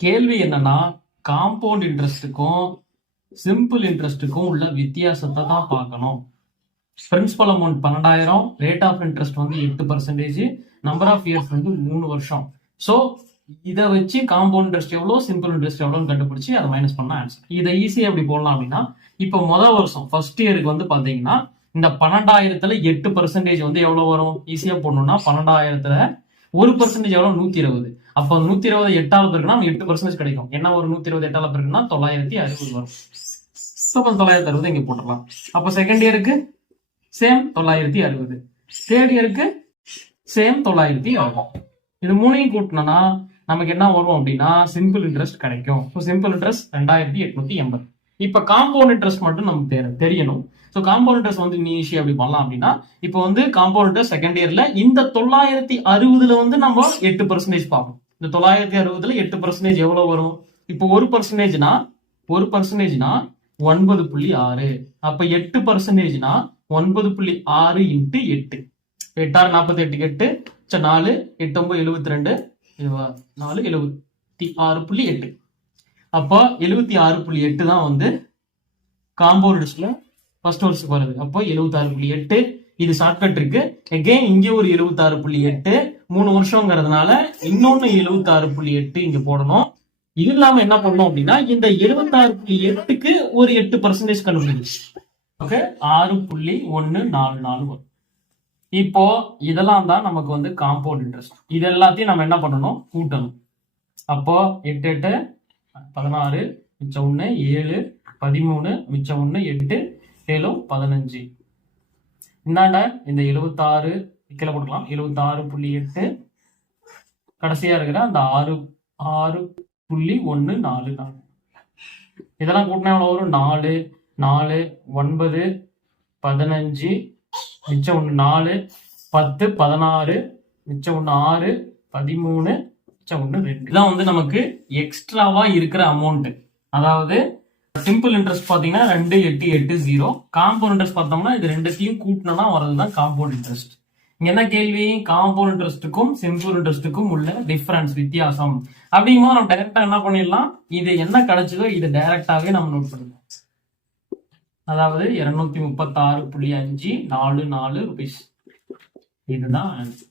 கேள்வி என்னன்னா, compound இன்ட்ரெஸ்ட்டுக்கும் simple இன்ட்ரெஸ்ட்டுக்கும் உள்ள வித்தியாசத்தை தான் பார்க்கணும். Principal amount 12,000, rate of interest வந்து 8%, நம்பர் ஆஃப் இயர்ஸ் வந்து 3 வருஷம். ஸோ இதை வச்சு காம்பவுண்ட் இன்ட்ரெஸ்ட் எவ்வளோ, சிம்பிள் இன்ட்ரெஸ்ட் எவ்வளோன்னு கண்டுபிடிச்சு அதை மைனஸ் பண்ண ஆன்சர். இதை ஈஸியாக எப்படி போடலாம் அப்படின்னா, இப்போ முதல் வருஷம் ஃபர்ஸ்ட் இயருக்கு வந்து பார்த்தீங்கன்னா இந்த 12,000த்துல 8% வந்து எவ்வளோ வரும்? ஈஸியாக போடணும்னா 12,000த்துல 1% எவ்வளோ? 120. அப்போ 120 8ஆல் பெருக்குனா 8% கிடைக்கும். என்ன ஒரு 120 8ஆல் பெருக்குனா 960 வரும். அப்போ 960 இங்கே போட்டுடலாம். அப்போ செகண்ட் இயருக்கு சேம் 960, தேர்ட் இயருக்கு சேம் 960. இது மூணையும் கூட்டினா நமக்கு என்ன வரும் அப்படின்னா சிம்பிள் இன்ட்ரெஸ்ட் கிடைக்கும். So simple interest 2880. இப்போ காம்பவுண்ட் இன்ட்ரெஸ்ட் மட்டும் நமக்கு தெரியணும். ஸோ காம்பவுண்ட் இன்ட்ரெஸ்ட் வந்து நீ ஈஸியாக எப்படி பண்ணலாம் அப்படின்னா, இப்போ வந்து காம்பவுண்ட் இன்ட்ரெஸ்ட் செகண்ட் இயர்ல இந்த 960 வந்து நம்ம 8% பார்ப்போம். இந்த 960ல 8% எவ்வளவு வரும்? இப்போ 1%னா 9.6. அப்ப 8%னா 9.6 இன்ட்டு 8. 8 48, 8 4, 8 9 72, 4 76.8. அப்போ 76.8 தான் வந்து காம்பவுண்ட் இன்ட்ரெஸ்ட்ல ஃபர்ஸ்ட் வருஷத்துக்கு வருது. அப்போ 76.8. இது ஷார்ட்கட் இருக்கு. அகைன் இங்க ஒரு 76.8, 3 வருஷங்கிறதுனால இன்னொன்னு 76.8 இங்க போடணும். இது இல்லாம என்ன பண்ணணும் அப்படின்னா இந்த 76.8க்கு ஒரு 8% கண்டுபிடிச்சு. ஓகே, 6.144 வரும். இப்போ இதெல்லாம் தான் நமக்கு வந்து காம்பவுண்ட் இன்ட்ரெஸ்ட். இது எல்லாத்தையும் நம்ம என்ன பண்ணணும்? கூட்டணும். அப்போ 8 8 16, மிச்சம் 1 7, 13, மிச்சம் 1 8, 7 15. இந்தாண்ட இந்த 76 கீழே கொடுக்கலாம். 76.8 கடைசியா இருக்கிற அந்த 6.144. இதெல்லாம் கூட்டினா எவ்வளவு வரும்? 4 4 9 15, மிச்சம் 1 4, 10 16, மிச்சம் 1 6, 13, மிச்சம் 1 2. இதான் வந்து நமக்கு எக்ஸ்ட்ராவா இருக்கிற அமௌண்ட். அதாவது சிம்பிள் இன்ட்ரெஸ்ட் பாத்தீங்கன்னா 2880. காம்பவுண்ட் இன்ட்ரெஸ்ட் பார்த்தோம்னா இது ரெண்டுத்தையும் கூட்டினா வரதுதான் காம்பவுண்ட் இன்ட்ரெஸ்ட். இங்க என்ன கேள்வி? காம்பவுண்ட் இன்ட்ரெஸ்ட்டுக்கும் சிம்பிள் இன்ட்ரெஸ்ட்டுக்கும் உள்ள டிஃபரன்ஸ், வித்தியாசம். அப்படிங்கும்போது நம்ம டைரக்டா என்ன பண்ணிடலாம்? இது என்ன கிடைச்சதோ இது டைரக்டாவே நம்ம நோட் பண்ணலாம். அதாவது 236.544 ரூபீஸ். இதுதான் ஆன்சர்.